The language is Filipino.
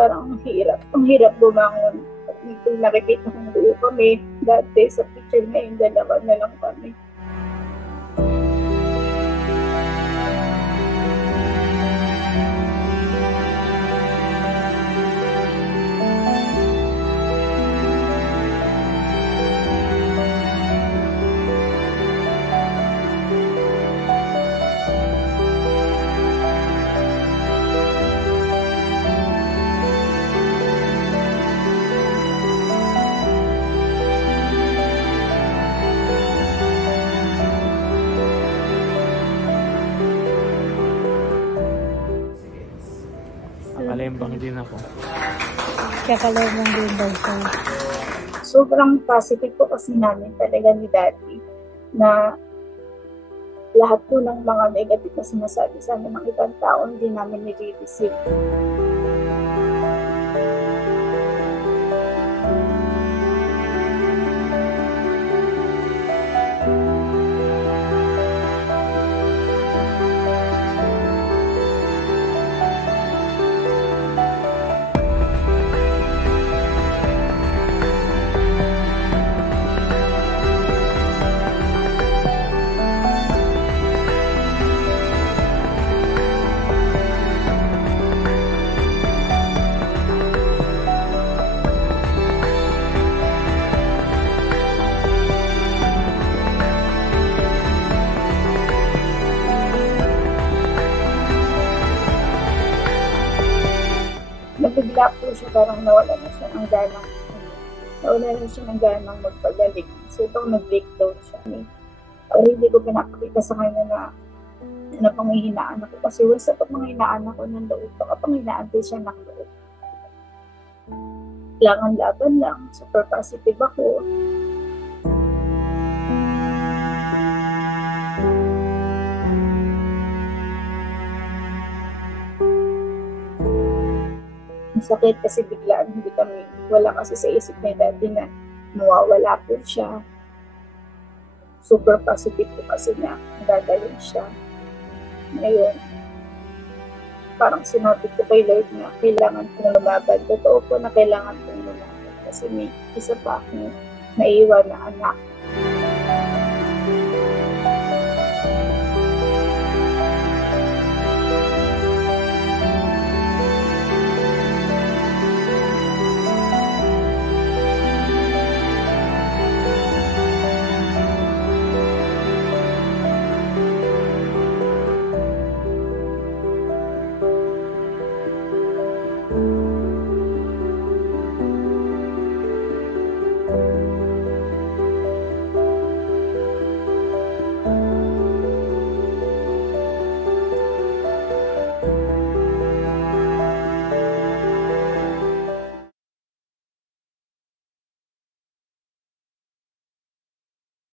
parang ang hirap bumangon. Kung nakikita kong buo kami, dati sa picture na yung dalawa na lang kami. Kalembang din ako. Kakalembang din daw siya. Sobrang positive po kasi namin talaga ni Daddy na lahat po ng mga negative na sinasabi sa amin ng ibang tao hindi namin nire-receive. Nabigla po siya, parang nawala na siya ng ganang magpagaling. So itong nag-breakdown siya. Hindi ko pinakakita sa kanya na panghihinaan ako. Kasi once na panghihinaan ako ng loob, baka panghihinaan din siya ng loob. Laban lang. Super positive ako. Sakit kasi biglaan wala kasi sa isip na dati na mawawala po siya. Super positive po kasi na gagaling siya. Ngayon, parang sinabi ko kay Lord na kailangan kong lumaban. Totoo po na kailangan kong lumaban kasi may isa pa akong naiwan na anak.